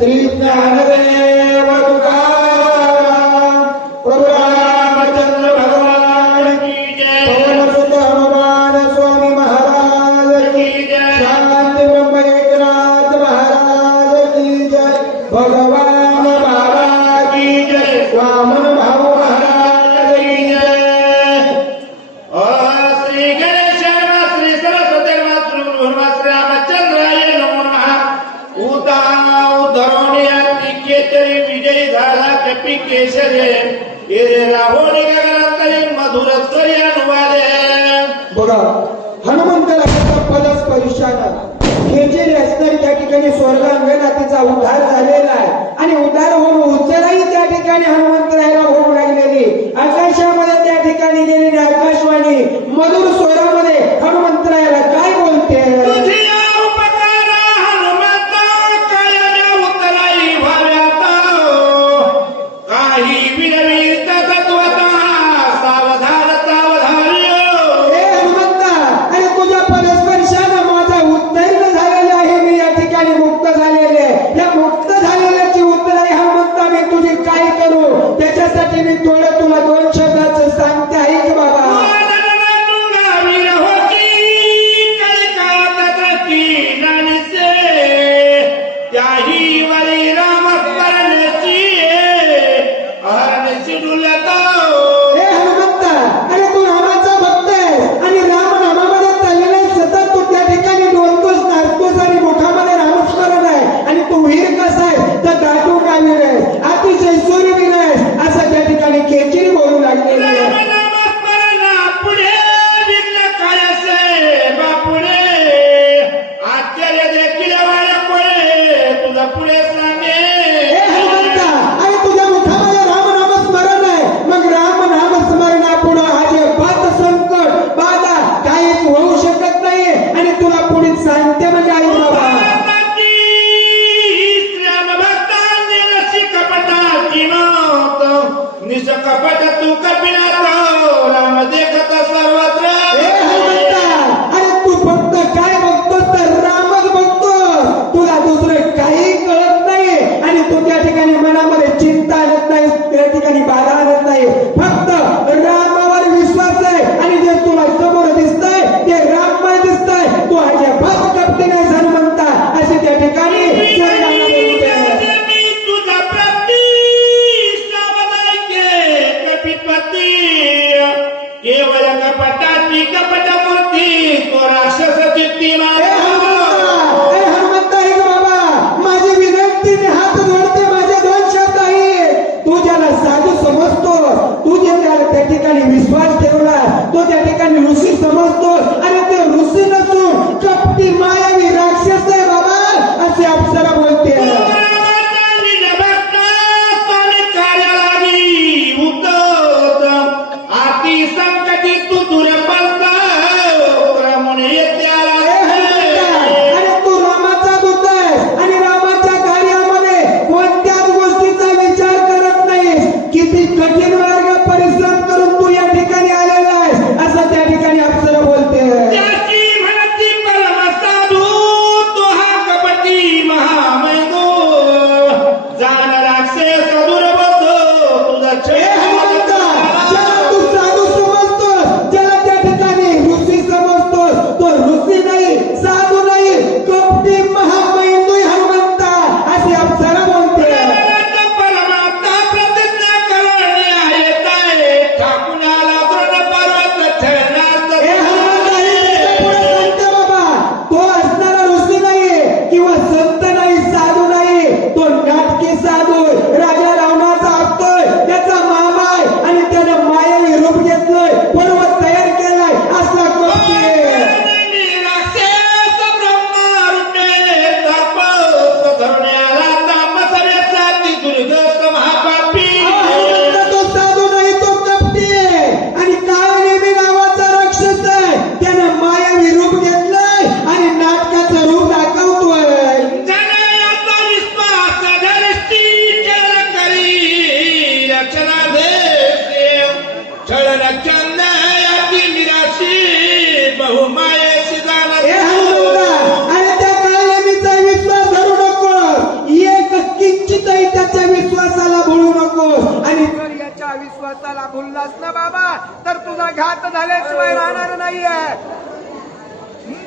श्री ज्ञानदेव तुकाराम प्रभु रामचंद्र भगवान की जय। पवन सुत हनुमान स्वामी महाराज की जय। शांति ब्रह्म एकनाथ महाराज की जय। भगवान बाबा की जय। वामन भाऊ महाराज की जय। श्री गणेश श्री सरस्वती श्री रामचंद्राय नमो नमः। उदाहरणी केतरी विजयी झाला कपी केशरे हिरे रावणी गगनातली मधुर स्वरी अनुवादे। बघा हनुमंतराचा पदस परिषाना हे जे रचना त्या ठिकाणी स्वर्गांगणातीचा उद्धार झालेला आहे आणि उद्धार होऊन उचलाही त्या ठिकाणी हनुमंतरायला होऊ लागलेली आकाशामध्ये त्या ठिकाणी गेलेली आकाशवाणी मधुर स्वरामध्ये हनुमंतरायला काय बोलते तुझ्या उपकारा हनुमंता कायद्या उतराई भाव्याता काही विनवीत तत्वता सावधान सावधान। हे हनुमंता आणि तुझ्या पदस्पर्शानं माझा उत्तीर्ण झालेला आहे मी या ठिकाणी मुक्त झालेले या मुक्त झालेल्याची उत्तराई हनुमंता मी तुझी काय करू त्याच्यासाठी मी थोडं तुला दोन शब्दाचं सांगते आहे की बाबा हे हनुमंता अरे तू रामाचा भक्त आहेस आणि राम नामामध्ये चाललेला सतत तू त्या ठिकाणी डोलतोस नाचतोस आणि मुखामध्ये रामस्मरण आहे आणि तू वीर कसा आहे तर दाटू का वीर आहे अतिशय सूरवीर आहे असं त्या ठिकाणी केचिरी बोलू लागलेली आहे पुढे सांगे हे हनुमंता अरे तुझ्या मुखामध्ये राम नाम स्मरण आहे मग राम नाम स्मरणापुढं अजिबात संकट बाधा काहीच होऊ शकत नाही आणि तुला पुढे सांगते म्हणजे आई बाबा निष्कपट तू कपिनाथ राम देखत सर्वत्र। हे हनुमंता अरे तू फक्त काय बघतोस तर रामच बघतोस तुला दुसरं काही कळत नाही आणि तू त्या ठिकाणी मनामध्ये चिंता आणत नाही त्या ठिकाणी बाधा आणत नाही फक्त रामावर विश्वास आहे आणि जे तुला समोर दिसतंय ते राममय दिसतंय तू अजिबात कपटी नाही हनुमंता असे त्या ठिकाणी तुझा प्राप्ती कपिपती केवळ कपटाची कपट मूर्ती तो राक्षस चित्ती हनुमंता हे बाबा माझी विनंती मी हात जोडते माझे दोन ख्यात झाल्याशिवाय राहणार नाहीये.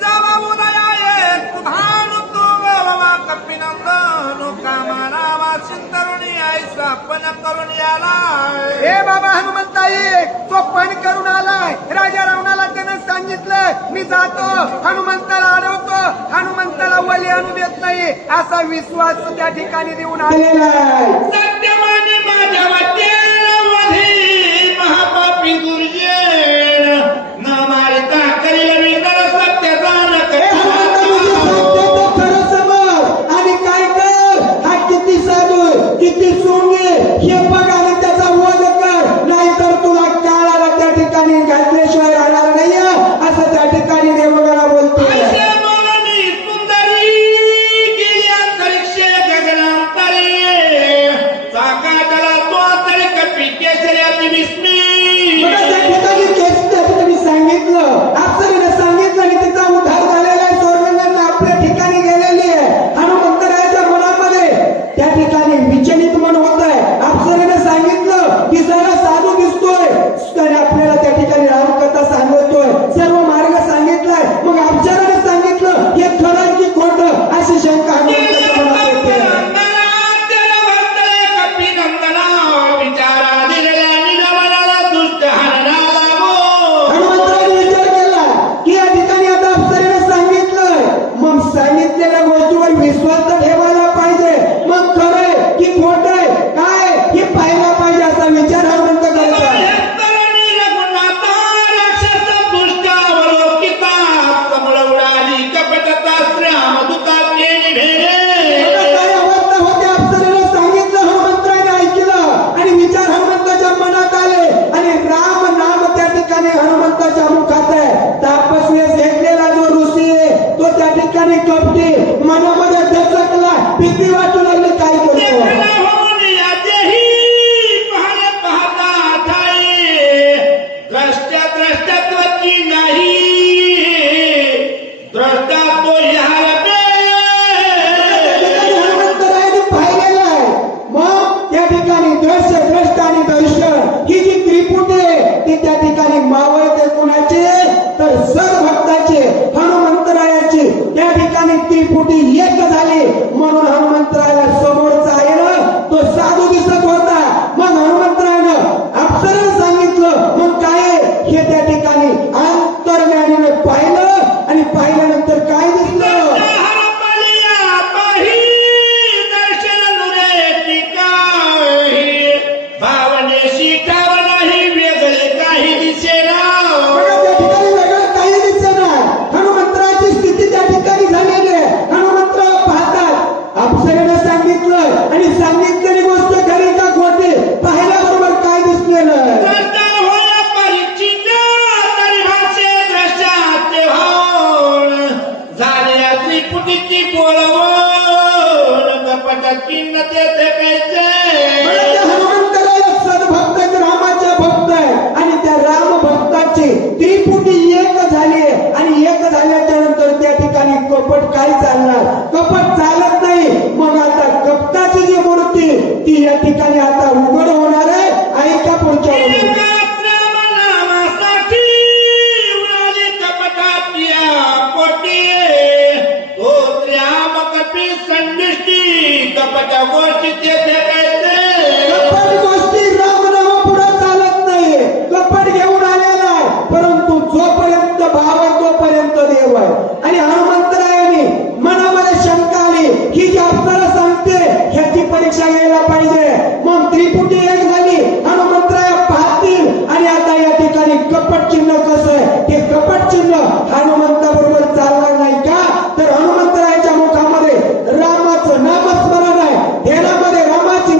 जावा उदया एक भानु तू बाबा कपिनंदनु कामानावा सिंतरुणी ऐसा पण करून याला. हे बाबा हनुमंताई तो पण करून आलाय. राजा रावणाला त्यानं सांगितलं मी जातो, हनुमंताला अडवतो, हनुमंताला बली आणू देत नाही असा विश्वास त्या ठिकाणी देऊन आलेला आहे. सत्यमाने माझ्या वाटेवधी महापापी दुर्जन न मारिता करील मी कर सत्य जाण हे हनुमंत तुझे सत्य तो खरं समज आणि काय कर. हा किती साधू किती सोंगे हे बघ आणि त्याचा वध कर, नाहीतर तुला काळाला त्या ठिकाणी घातल्याशिवाय राहणार नाही असं त्या ठिकाणी देवगणा बोलतोय. ऐसे बोलणी सुंदरी गेली अंतरिक्षे गगनांतरे चाकातला तो तरी कपी केसऱ्याची विस्मी. बघा त्या ठिकाणी त्या ठिकाणी सांगितलं, अप्सरेने सांगितलं आणि तिचा उद्धार झालेला आहे. स्वर्गंगांना आपल्या ठिकाणी गेलेली आहे. हनुमंतरायाच्या मनामध्ये त्या ठिकाणी विचलित मन होत आहे. अप्सरेने सांगितलं की जरा साधू दिसतोय आणि आपल्याला त्या ठिकाणी रामकथा सांगतोय, सर्व मार्ग सांगितलाय. मग अप्सरेने सांगितलं हे खरं आहे की खोटं अशी शंका हनुमंताच्या मनात येते. हनुमंतरायाने विचार केला की या ठिकाणी आता अप्सरेने सांगितलंय, मग सांगितलेल्या गोष्टीवर विश्वास तर ठेवायला पाहिजे. मग खरंय की खोटंय काय हे पाहायला पाहिजे असा विचार हनुमंत करतात. काय अवस्था होती अप्सरेने सांगितलं, हनुमंतरायाने ऐकलं आणि विचार हनुमंताच्या मनात आले आणि राम नाम त्या ठिकाणी हनुमंताच्या मुखात आहे. तापस्वीस घेतलेला जो ऋषी आहे तो त्या ठिकाणी कपटी मनामध्ये दचकला, भीती वाटू लागली काय करतो. द्रष्टत्वाची नाही द्रष्टा तो हनुमंतरायाने पाहिलेलं आहे. मग त्या ठिकाणी दृश्य द्रष्ट आणि दर्शन ही जी त्रिपुटी आहे ती त्या ठिकाणी मावळते कोणाची तर भक्ताचे हनुमंतरायाची. त्या ठिकाणी त्रिपुटी एक झाली म्हणून हनुमंतरायाला समोरचा आहे ना तो साधू दिसत होता. मग हनुमंतरायानं अप्सरेने सांगितलं, मग काय हे त्या ठिकाणी अंतर्ज्ञानीने पाहिलं आणि पाहिल्यानंतर काय दिसलं. बघा त्या ठिकाणी वेगळं काही दिसेना. हनुमंतरायाची स्थिती त्या ठिकाणी झालेली आहे. हनुमंतराव पाहतात अप्सरेने सांगितलं आणि सांगितलेली गोष्ट खरी का खोटी पाहिल्याबरोबर काय दिसलेलं. त्रिपुटीची बोलवून कपटाची न तेथे बघा त्या हनुमंतराया सद्भक्त आहेत, रामाचे भक्त आहे आणि त्या राम भक्ताची त्रिपुटी एक झाली आणि एक झाल्याच्या नंतर त्या ठिकाणी कपट काय चालणार. कपट चालत नाही. मग आता कपटाची जी मूर्ती ती या ठिकाणी आता उघड होणार आहे. ऐका पुढच्या वेळी. कपटा गोष्टी तेथे कपट गोष्टी रामनामा पुढे चालत नाही. कपट घेऊन आलेला आहे, परंतु जोपर्यंत भाव आहे तोपर्यंत देव आहे. आणि हनुमंतरायाने मनामध्ये शंका आली ही जी आपल्याला सांगते ह्याची परीक्षा घ्यायला पाहिजे. मग त्रिपुटी एक झाली, हनुमंतराया पाहतील आणि आता या ठिकाणी कपट चिन्ह कसं आहे हे कपट चिन्ह हनुमंताबरोबर चालणार नाही का तर हनुमंतरायाच्या मुखामध्ये रामाचं नामस्मरण आहे, ध्यानामध्ये रामाची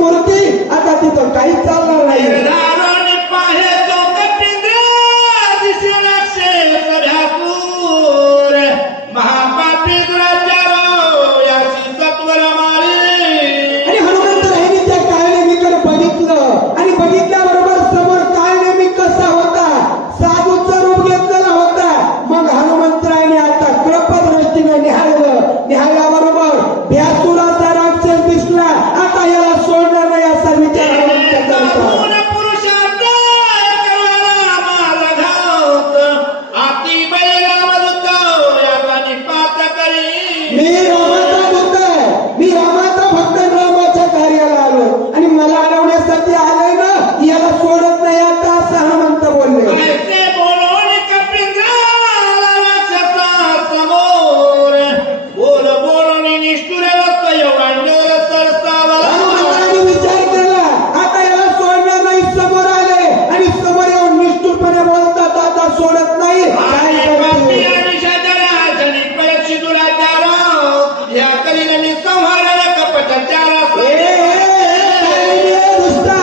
संहारण कपटाचार दुष्टा,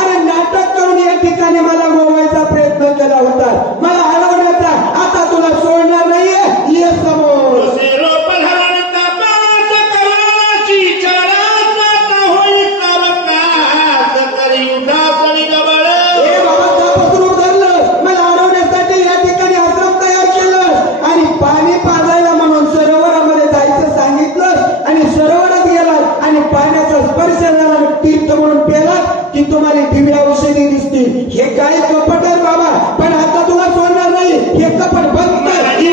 अरे नाटक करून या ठिकाणी मला गोवायचा प्रयत्न केला होता, मला हलवण्याचा. आता तुला सोडणार नाहीये, ये समोर. रोप धरण तपास कराची चराचा होई सावकाश करी उदासणी गबळ. ए बाबा, त्यापासून उधरलं, मला अडवण्यासाठी या ठिकाणी आश्रम तयार केलं आणि पाणी पाजायला म्हणून सरोवरामध्ये जायचं सांगितलं आणि सरोवरात गेलात आणि पाण्याचा स्पर्श झाला, तीर्थ म्हणून पेलात की तुम्हाला दिव्या औषधी दिसतील. हे काय कपट आहे बाबा, पण आता तुला सोडणार नाही. हे कपट बंद कर. हे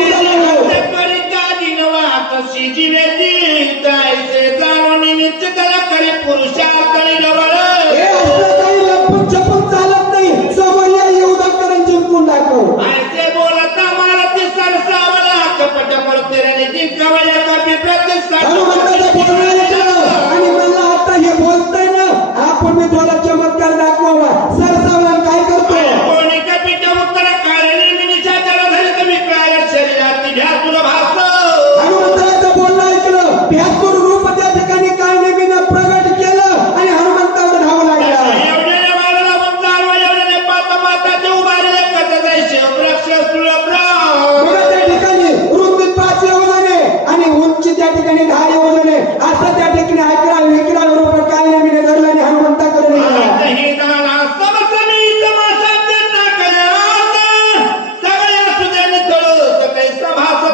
असलं काही लपून छपून चालत नाही. समोर या येऊदा करून जिंकून दाखव. हनुमंताचं बोलणं ऐकलं आणि म्हणलं आता हे बोलतंय ना, आपण मी तुला चमत्कार दाखवावा. सरसावला काय करतो? हनुमंताचं बोलणं ऐकलं, भ्यासूर रूप त्या ठिकाणी काय नेहमीनं प्रगट केलं आणि हनुमंतावर धावू लागला. बघा त्या ठिकाणी रुंदी 5 योजने आणि उंची त्या ठिकाणी 10 योजने, असं त्या ठिकाणी 11 रूप काय नेहमीने धरलं आणि हनुमंताकडे निघाला.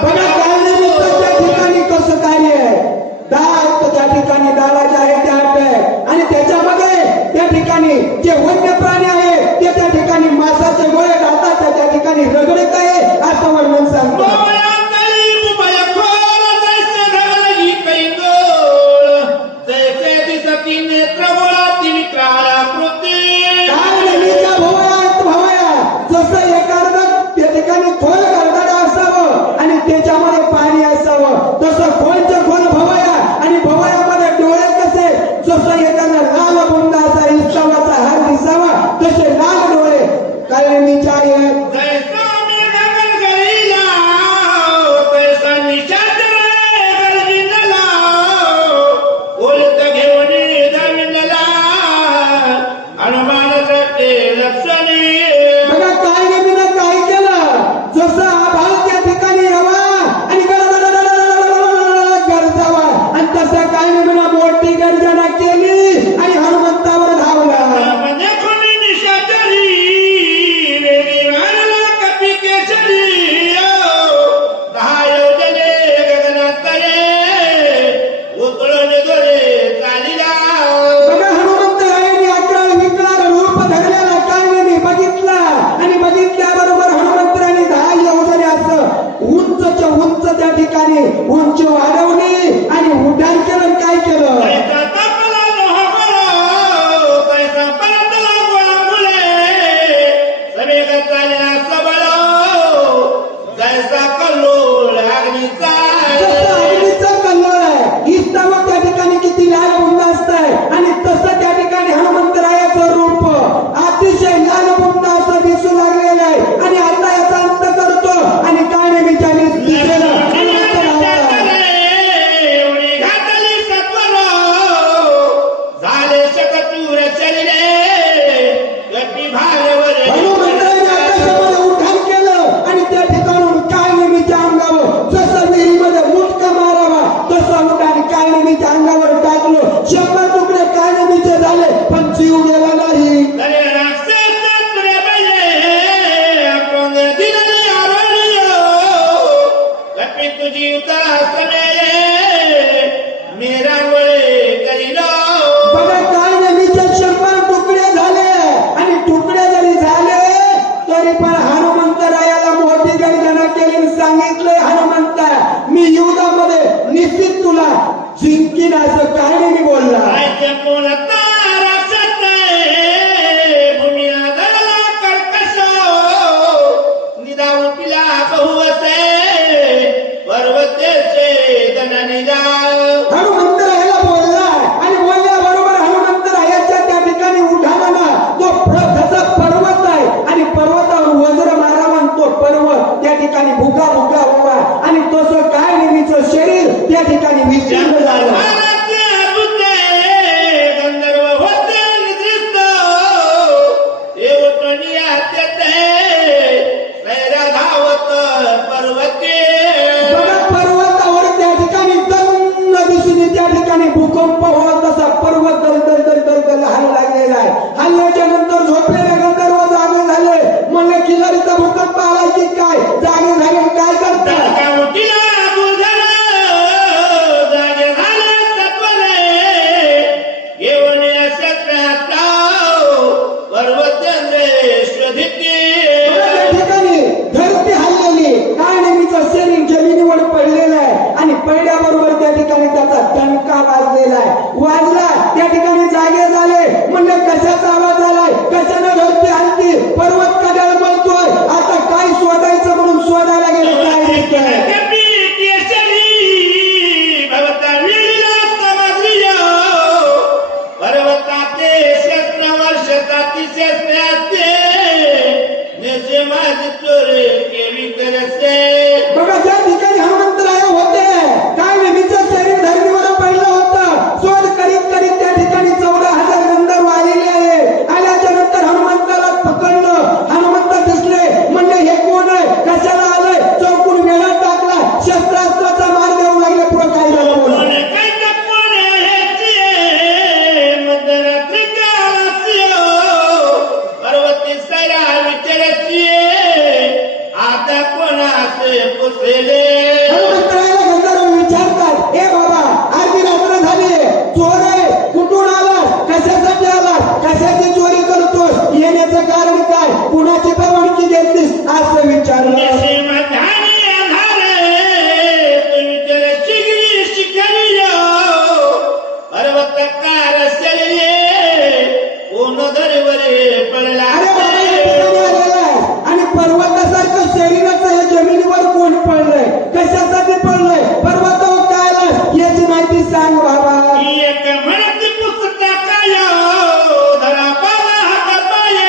बघा काळनिमित्त त्या ठिकाणी कसं कार्य आहे. दाळ त्या ठिकाणी दाळाचे आहे ते 8 आहे आणि त्याच्यामध्ये त्या ठिकाणी जे वन्य प्राणी आहे ते त्या ठिकाणी मासाचे गोळे घालतात, त्या ठिकाणी रगडत आहे असं वर्णन सांगतो. काळनिमित्त भवया जसं एखादं त्या ठिकाणी खोल करणारं असावं आणि त्याच्यामध्ये पाणी असावं, तसं खोलच्या खोल भवया आणि भवयामध्ये डोळे कसे, जसं एखादा लाल बुंदा असा इसावाचा हार दिसावा तसे लाल डोळे काळनिमित्त आहे. बघा काळनिमित्त काय केलं, जसं आभाळ त्या ठिकाणी यावा आणि गरजावा आणि तसं काळनिमित्त मोठी गर्जना केली आणि हनुमंतावर धावला. बघा हनुमंत यांनी 11 विकराळ रूप धरलेला काळनेमी बघितला आणि बघितल्याबरोबर हनुमंतांनी 10 योजने असं उंचच्या उंच त्या ठिकाणी उंची वाढवली आणि उड्डाण केलं आणि काय केलं. जसं अग्नीचा कल्लोळ आहे, इस्तावं त्या ठिकाणी किती लाल बुंद असतंय आणि तसं त्या ठिकाणी हनुमंतरायाचं रूप अतिशय लाल बुंद असं दिसू लागलेलं आहे आणि आता याचा अंत करतो आणि काळनेमीच्या दिशेला हनुमंत धावतात. हनुमंताने आकाशामध्ये उड्डाण केलं आणि त्या ठिकाणून काळनेमीच्या अंगावर जसं विहिरीमध्ये मुटका मारावा तसं उड्डाण काळनेमीच्या अंगावर टाकलं. 100 तुकडे काळनेमीचे झाले पण जीव गेला नाही. तुझी मेरा वळे करीलो. बघा काळनेमीचे 100 तुकडे झाले आणि तुकडे जरी झाले तरी पण हनुमंतरायाला मोठी गर्जना केली आणि सांगितलंय, हनुमंता मी युद्धामध्ये निश्चित तुला जिंकीन असं काळनेमी बोलला. हनुमंतरायाला बोलला आणि बोलल्याबरोबर हनुमंतरायाच्या त्या ठिकाणी उठाला तो जसा पर्वत आहे आणि पर्वतावर वज्र मारावा आणि तो पर्वत त्या ठिकाणी भुगा भुगा व्हावा आणि तसं काळनेमीचं शरीर त्या ठिकाणी विस्तीर्ण झालं. भूकंप होत तसा पर्वत दल दल दल दल दल हालू लागलेला आहे. हल्ल्याच्या नंतर झोपलेले गंधर्व जागे झाले. म्हणले खिलारीचा भूकंप आला की काय, जागे झाले काय करतात. दणका उठिला गुरुधर, जागे झाले सत्वरे. येऊन शस्त्रास्त्राव पर्वतेंद्रे शोधिते. त्या ठिकाणी धरती हल्लेली, काय नेहमीचं शरीर जमिनीवर पडलेलं आहे आणि पडल्याबरोबर त्या ठिकाणी त्याचा दणका वाजलेला आहे. वाजला, त्या ठिकाणी जागे झाले. म्हणजे कशाचा आवाज आलाय, कशाने धरती हलती, पर्वत कड्याला बोलतोय. आता काय शोधायचं म्हणून शोधायला गेले, काय दिसतंय. कपी केशरी भवता वीरा समाधियो. पर्वताते शस्त्रवर्ष ताती शस्त्रास्ते. नेसे माझे चोरे केवी तरसे. बघा, ज्या ठिकाणी हनुमंतराय होते, काय नेहमीचं शरीर धरणीवर पडलं होतं. शोध करीत करीत त्या ठिकाणी 14,000 गंधर्व आलेले आहे. आल्याच्या नंतर हनुमंताला पकडलं. हनुमंत दिसले. म्हणजे हे कोण आहे, कशाला आलंय, चौकून वेळा टाकला, शस्त्रास्त्राचा मार देऊ लागले. पुढे काय झालं बोला. कोण काय तर कोण ह्याचे मध्यरात्री काळासियो. पर्वती सैरा विचारसिये. आता कोणाचे पुसेले. हनुमंतरायला गंधर्व विचारतात, ए बाबा, अर्धी रात्र झाली, चोर आहे, कुठून आला, कशासाठी आला, कशाची चोरी करतोस, येण्याचं कारण काय, कुणाची परवानगी घेतलीस, असं विचारलं. नेसे मधारी आधारे. तुम्ही तर शिगरी शिखरियो. पर्वतकार शरीये. कोण धरवरे पडला. अरे बाबा, या ठिकाणी आलेला आहे आणि पर्वतासारखं शरीराचं हे जमिनीवर कोण पडलंय, कशासाठी पडलंय, पर्वतावर काय आलं, याची माहिती सांग बाबा. एक म्हणती पुस्तकायो. धरा पाला हात पाये.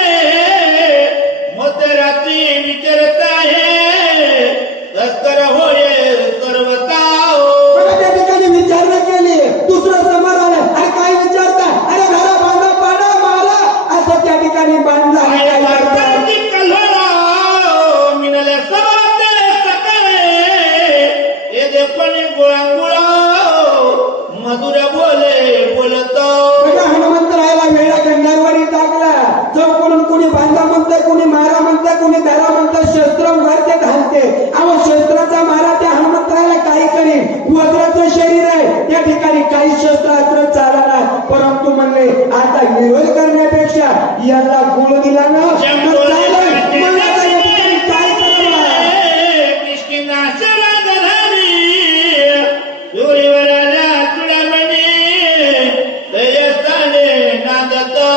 मध्यरात्री विचारत आहे. तस्कर होय सर्वताओ. बघा, त्या ठिकाणी विचारणा केली, दुसरं समोर आलं. अरे काय विचारता, अरे घरा बांधा, पाडा मारा, असं त्या ठिकाणी बांधला. आणि काय करतात? मिनले सवाते सकाळे. ये देखोनी गुळांगुळा. मधुर बोले बोलतो. बघा, हनुमंतरायला वेळा गंधारवाडी टाकला. चौकडून कुणी बांधा म्हणतंय, कुणी मारा म्हणतंय, कुणी धरा म्हणतंय, शस्त्र उघडते घालते. अहो, शस्त्राचा मारा त्या हनुमंतरायला काही करीन, वज्राचं शरीर आहे, त्या ठिकाणी काही शस्त्रास्त्र चालणार. परंतु म्हणले, आता विरोध करण्यापेक्षा याला गुळ दिला ना तर चालेल. मग आता या ठिकाणी काय करावं.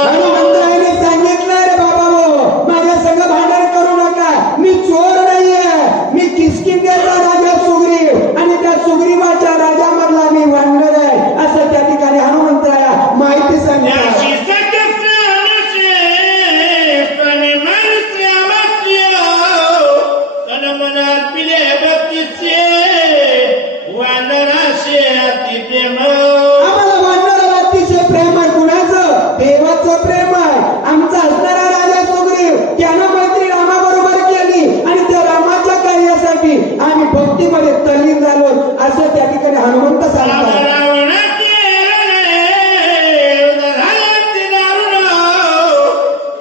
हनुमंतरायाने सांगितलं, रे बाबा हो, माझ्या संग भांडण करू नका, मी चोर नाहीये, मी किष्किंध्याचा राजा सुग्रीव आणि त्या सुग्रीवाच्या राजामधला मी वानर आहे, असं त्या ठिकाणी हनुमंतराया माहिती सांगितलं. आम्हाला वानराला अतिशय प्रेम आहे. कुणाचं, देवाचं प्रेम आहे. आमचा असणारा राजा सुग्रीव त्यानं मैत्री रामाबरोबर केली आणि त्या रामाच्या कार्यासाठी आम्ही भक्तीमध्ये तल्लीन झालो, असं त्या ठिकाणी हनुमंत सांगतात.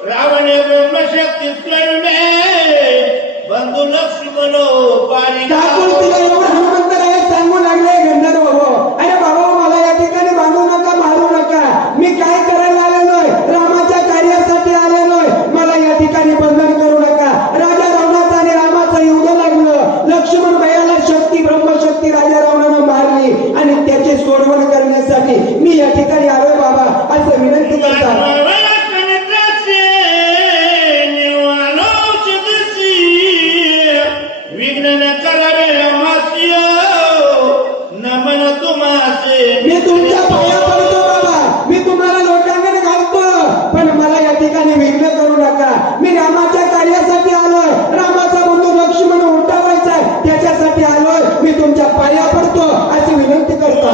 रावणे ब्रह्मशक्ती बंधू लक्ष्मण पाणी. काकुळतीला एवढं हनुमंतराय सांगू लागले, गंधर्व हो, अरे बाबा, मला या ठिकाणी बांधू नका, मारू नका, मी काय करायला आलेलोय, रामाच्या कार्यासाठी आलेलोय, मला या ठिकाणी बंधन करू नका. राजा रावणाचं आणि रामाचं युद्ध लागलं. लक्ष्मण भैयाला शक्ती, ब्रह्मशक्ती राजा रावणानं मारली आणि त्याची सोडवण करण्यासाठी मी या ठिकाणी आलोय बाबा, असं विनंती करतात. मी तुमच्या पाया पडतो बाबा, मी तुम्हाला लोटांगण घालतो, पण मला या ठिकाणी विघ्न करू नका. मी रामाच्या कार्यासाठी आलोय, रामाचा बंधू लक्ष्मण उठावायचा आहे, त्याच्यासाठी आलोय, मी तुमच्या पाया पडतो, अशी विनंती करतो.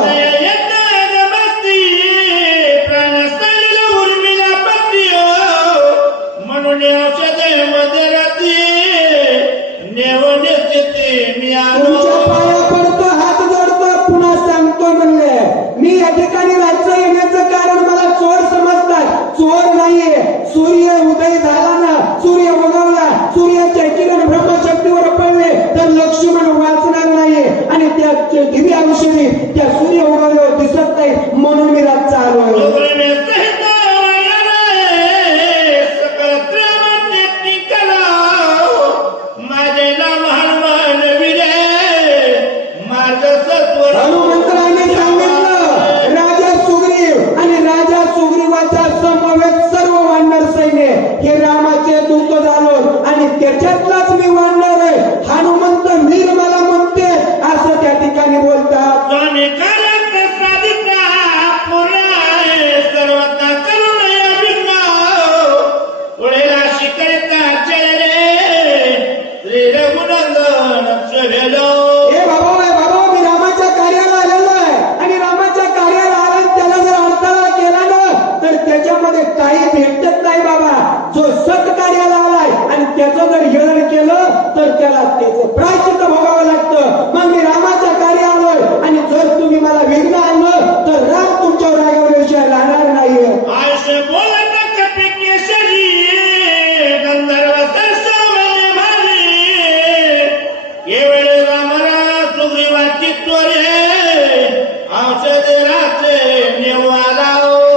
चोर नाहीये. सूर्य उदय झाला ना, सूर्य उगवला, सूर्याचे किरण ब्रह्मशक्तीवर पडले तर लक्ष्मण वाचणार नाही. आणि त्या दिव्य औषधी त्या सूर्य उगवल्यावर दिसत नाही, म्हणून मी रात चालू हनुमंतराने सांगितलं राजा सुग्रीव आणि राजा सुग्रीवाच्या समवेत सर्व वानर सैन्य हे रामाचे दूत झालो आणि त्याच्यातलाच मी वानर आहे. हनुमंत मीर मला म्हणते असं त्या ठिकाणी बोलतात. ए बाबा मी रामाच्या कार्याला आलेलो आहे आणि रामाच्या कार्याला आला त्याला जर अडथळा केला ना तर त्याच्यामध्ये काही भेटत नाही बाबा. जो सत कार्याला आलाय आणि त्याचं जर हेळण केलं तर त्याला त्याचं प्रायश्चित्त भोगावं लागतं. मग मी रामाच्या कार्य आलोय आणि जर तुम्ही मला विघ्न आणलं तर राम तुमच्यावर रागावल्याशिवाय राहणार नाहीये.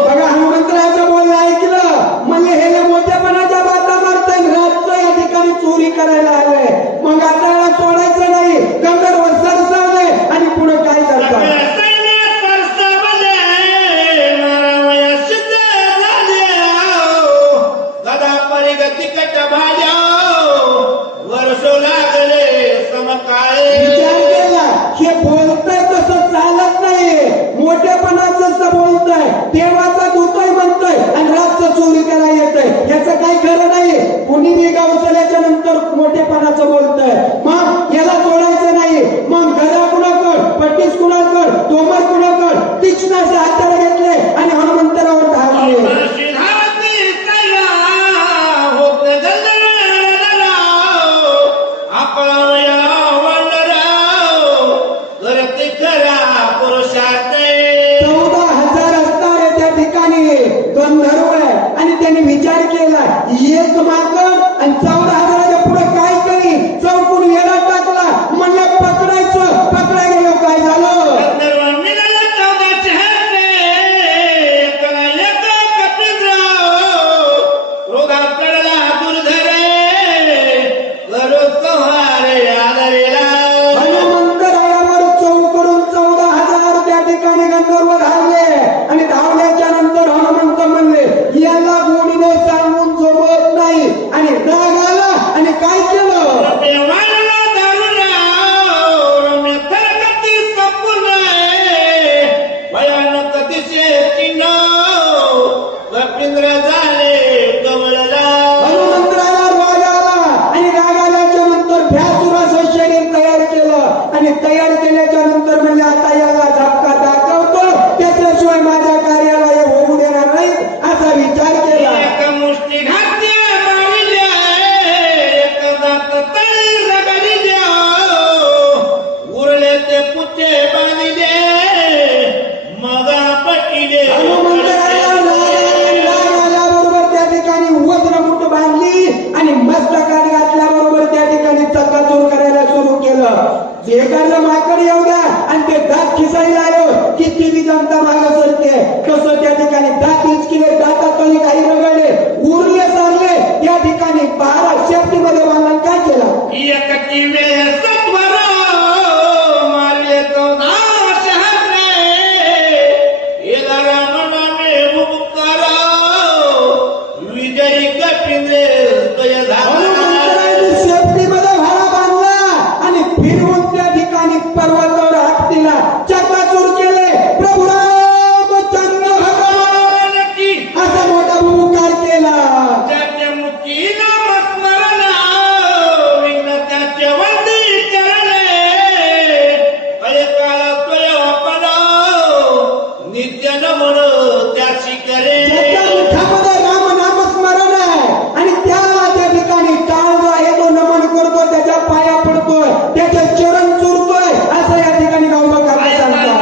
बघा हनुमंतराचं बोलणं ऐकलं म्हणजे हे मोठ्यापणाच्या बाता मारताय. रातचं या ठिकाणी चोरी करायला आलंय. मग आता याला सोडायचं नाही. गंधर्व सरसावले आणि पुढे काय करतात. विचार केला हे बोलतंय तसं चालत नाही. मोठेपणाचं बोलतंय, देवाचा दूतही म्हणतोय आणि रातचं चोरी करायला येतंय. ह्याचं काही खरं नाही. कुणी बी गावचल्याच्या नंतर मोठेपणाचं बोलतंय. मग याला सोडायचं नाही. मग गदा कुणाकड, पट्टीस कुणाकड, तोमर कुणाकड, तीक्ष्णाचे हाताला घेतले आणि हनुमंतरावर धावले. गंधर्व आहे आणि त्याने विचार केला एक मागं आणि 14,000च्या पुढे काय करी. चौकून येडा टाकला. म्हणलं पकडायला गेलो काय झालं. हनुमंतरायावर चौकडून 14,000 त्या ठिकाणी गंधर्व धावले आणि धावल्याच्या नंतर हनुमंत म्हणले याला गोडीने सांगून जमत नाही. आणि राग आला आणि काय केलं. हनुमंतराला राग आला आणि राग आल्याच्या नंतर भ्यासुराचं शरीर तयार केलं आणि तयार केल्याच्या नंतर म्हणजे आता याला झपका दाखवतो त्याच्याशिवाय माझ्या कार्याला हे होऊ देणार नाही असा विचार केला. राग आल्याबरोबर त्या ठिकाणी वज्रमुठ बांधली आणि मस्तकात घातल्याबरोबर त्या ठिकाणी चक्काचूर करायला सुरू केलं. एखादं माकड येऊ द्या आणि ते दात खिसायला आलो की ती जनता मागे सरते. तसं त्या ठिकाणी दात हिचकिले, दातातही काही रगडले, उरले सारले. त्या ठिकाणी 12 शेपटीमध्ये बांधून काय केला. शेपटीमध्ये भाला बांधला आणि फिरवून त्या ठिकाणी पर्वतावर हात दिला. चक्काचूर केले. प्रभू रामचंद्र भगवान असा मोठा भूकार केला. त्याच्या मुखामध्ये राम नामस्मरण आहे आणि त्याला त्या ठिकाणी टाळ जो आहे तो नमन करतो, त्याच्या पाया पडतोय, त्याचे चरण चुरतोय असं या ठिकाणी गावलोकांना सांगतात.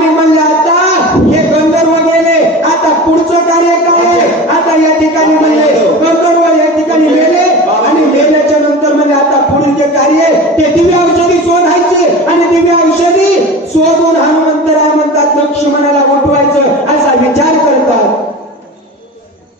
आणि म्हणले आता हे गंधर्व गेले, आता पुढचं कार्य काय आहे? आता या ठिकाणी म्हणले गंधर्व या ठिकाणी गेले आणि मेल्याच्या नंतर म्हणजे आता पुढील जे कार्य आहे ते दिव्य औषधी शोधायचे आणि दिव्य औषधी शोधून हनुमंतराय म्हणतात लक्ष्मणाला उठवायचं असा विचार